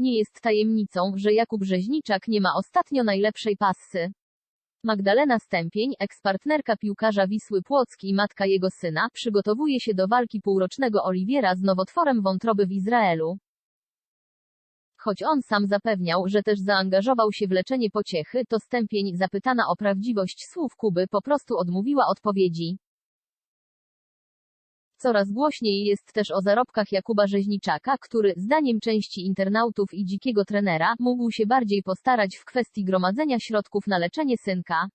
Nie jest tajemnicą, że Jakub Rzeźniczak nie ma ostatnio najlepszej passy. Magdalena Stępień, ekspartnerka piłkarza Wisły Płock i matka jego syna, przygotowuje się do walki półrocznego Oliwiera z nowotworem wątroby w Izraelu. Choć on sam zapewniał, że też zaangażował się w leczenie pociechy, to Stępień, zapytana o prawdziwość słów Kuby, po prostu odmówiła odpowiedzi. Coraz głośniej jest też o zarobkach Jakuba Rzeźniczaka, który, zdaniem części internautów i dzikiego trenera, mógł się bardziej postarać w kwestii gromadzenia środków na leczenie synka.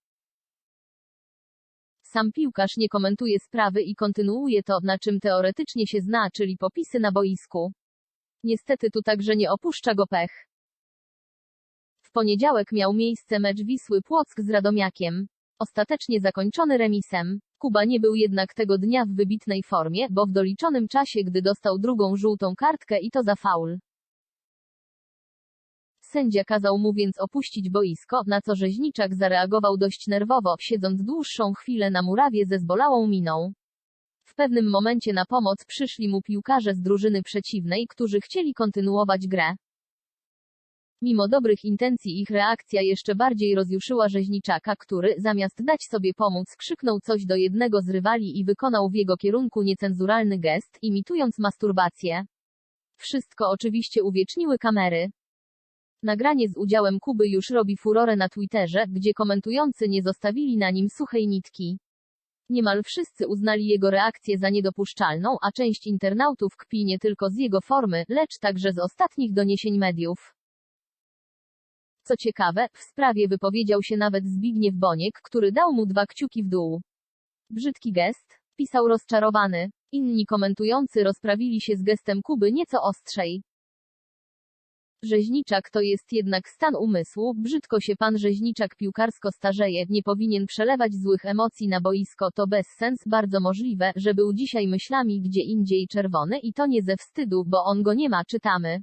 Sam piłkarz nie komentuje sprawy i kontynuuje to, na czym teoretycznie się zna, czyli popisy na boisku. Niestety tu także nie opuszcza go pech. W poniedziałek miał miejsce mecz Wisły Płock z Radomiakiem. Ostatecznie zakończony remisem. Kuba nie był jednak tego dnia w wybitnej formie, bo w doliczonym czasie, gdy dostał drugą żółtą kartkę i to za faul. Sędzia kazał mu więc opuścić boisko, na co rzeźniczak zareagował dość nerwowo, siedząc dłuższą chwilę na murawie ze zbolałą miną. W pewnym momencie na pomoc przyszli mu piłkarze z drużyny przeciwnej, którzy chcieli kontynuować grę. Mimo dobrych intencji ich reakcja jeszcze bardziej rozjuszyła rzeźniczaka, który, zamiast dać sobie pomóc, krzyknął coś do jednego z rywali i wykonał w jego kierunku niecenzuralny gest, imitując masturbację. Wszystko oczywiście uwieczniły kamery. Nagranie z udziałem Kuby już robi furorę na Twitterze, gdzie komentujący nie zostawili na nim suchej nitki. Niemal wszyscy uznali jego reakcję za niedopuszczalną, a część internautów kpi nie tylko z jego formy, lecz także z ostatnich doniesień mediów. Co ciekawe, w sprawie wypowiedział się nawet Zbigniew Boniek, który dał mu dwa kciuki w dół. Brzydki gest, pisał rozczarowany. Inni komentujący rozprawili się z gestem Kuby nieco ostrzej. Rzeźniczak to jest jednak stan umysłu, brzydko się pan Rzeźniczak piłkarsko starzeje, nie powinien przelewać złych emocji na boisko, to bezsens, bardzo możliwe, że był dzisiaj myślami gdzie indziej czerwony i to nie ze wstydu, bo on go nie ma, czytamy.